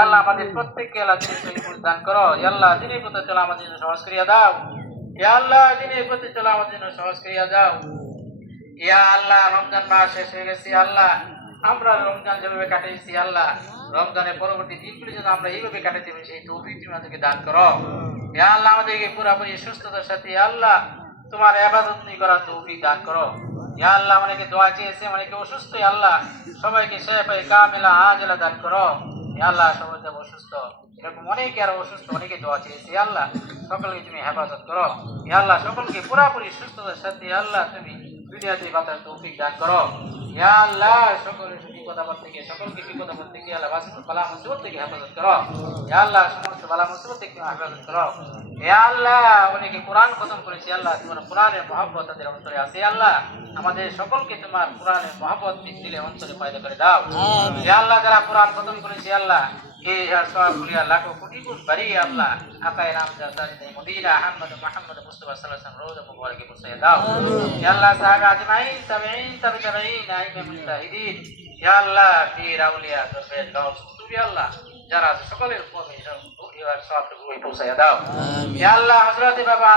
আল্লাহ আমাদের প্রত্যেককে আল্লাহ দিনের সহিত দান করো। আল্লাহ দিনের পথে চলা আমাদের জন্য সহজ করিয়া দাও। আল্লাহ দিনের পথে চলা আমাদের জন্য সহজ করিয়া দাও। আল্লাহ রমজান মাস শেষ হয়ে গেছে। আল্লাহ আমরা রমজান যেভাবে কাটিয়েছি, আল্লাহ রমজানের পরবর্তী দিনগুলি যেন আমরা এইভাবে কাটাতে পারি সেই তৌফিক তুমি আমাদেরকে দান করো। আল্লাহ আমাদেরকে পুরাপুরি সুস্থতার সাথে আল্লাহ তোমার ইবাদত করার তৌফিক দান করো। আল্লাহ অনেকে দোয়া চেয়েছে, অনেকে অসুস্থ, আল্লাহ সবাইকে শেফায়ে কামিলা আজেলা দান করো। আল্লাহ সবাই যাবো অসুস্থ, এরকম অনেকে আরো অসুস্থ, অনেকে দোয়া চেয়েছে। আল্লাহ সকলকে তুমি হেফাজত করো। আল্লাহ সকলকে পুরাপুরি সুস্থতার সাথে আল্লাহ তুমি দুনিয়াতে বাঁচার তৌফিক দান করো। আল্লাহ সকলের বিপদ আপদ থেকে, সকলকে বিপদ আপদ থেকে আল্লাহ বালা মুসিবত থেকে হেফাজত করো। আল্লাহ সমস্ত বালা মুসিবত থেকে হেফাজত করো। আল্লাহ অনেকে কোরআন খতম করেছে, আল্লাহ তোমার কোরআনের মহব্বত তাদের অন্তরে আছে। আল্লাহ আমাদের সকলকে তোমার কোরআনের মহব্বত দিলে অন্তরে পয়দা করে দাও। আল্লাহ যারা কোরআন খতম করেছে, আল্লাহ এই সবগুলি লাখো কোটি গুণ বাড়ি আল্লাহ আকায় রামদাস মদিনা আহমদ মুহাম্মদ মুস্তাফা সাল্লাল্লাহু আলাইহি ওয়াসাল্লাম রওজা মুবারকে পৌঁছে দাও। আল্লাহ সাহাবা আজমাইন তাবেঈন তাবেঈন আইমে মুজতাহিদিন আল্লাহ পীর আউলিয়া দরবেশ গাউস তুমি আল্লাহ যারা সকলের উপর সব পৌঁছে দাও। আল্লাহ হযরত বাবা